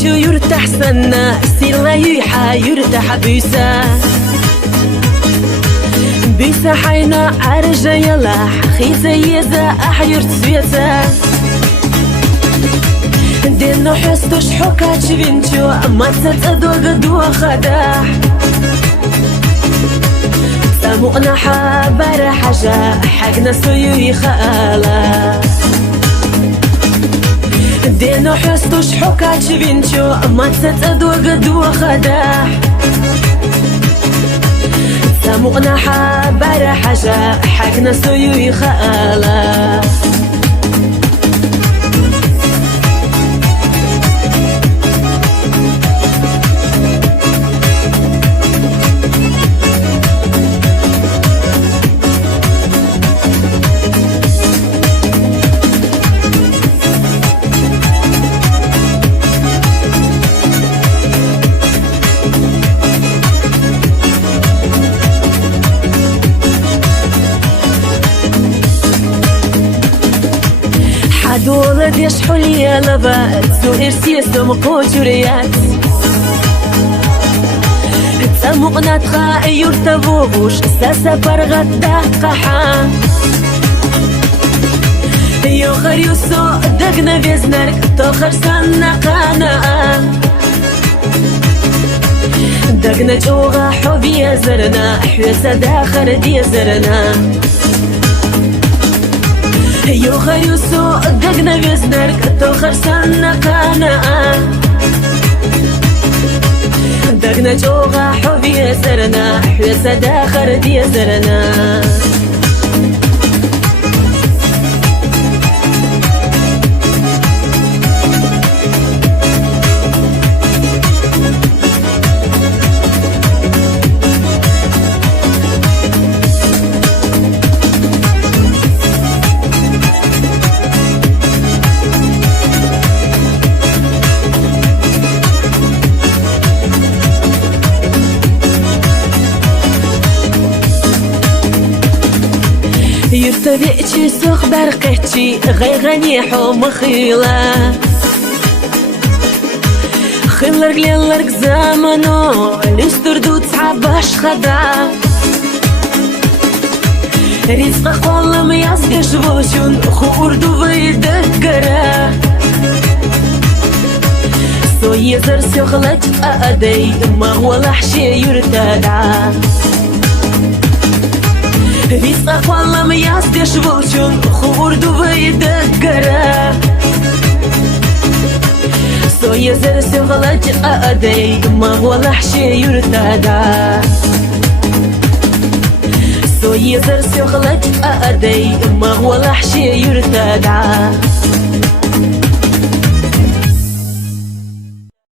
جو يرتاح سنة سير لا يحا يرتاح بيسا حينا عرجة يلاح خيزة يزا أحيرت سويتا دينو حستوش حكات بنتو ما تتأدو قدو خداح سامونا حابر حاجة حقنا سيوي خالا دينو حستوش حكات بنتو ما تتأدو قدو خداح سامونا حابر حاجة حقنا سيوي خالا دولة ديش حولي لبات سو إرسيس مقوش وريات تسمقنا تخاء يرتبوش ساسا برغت دقحا يوخر يوسو دقنا بيزنرك توخر سنة قانا دقنا جوغا حبي زرنا حوسا داخر دي زرنا يوخر يوسو دقنا بيزنرك توخر سنة قانا دقنا جوغا حبي زرنا حوسا داخر دي زرنا يرتبئتي سوق برقتي غيغني حوم خيلا خيلرك ليلرك زمنو لستردو تعباش خدا رزق قولم ياسقش بوشون خوردو بيدكرا سو يزر سيخلت أدي ما هو لحشي يرتدع رزق والله ما يصدش بوشون خوردو بيدكرا سو يزر سيغلج أدي ما هو لحشي يرتدع سو يزر سيغلج أدي ما هو لحشي يرتدع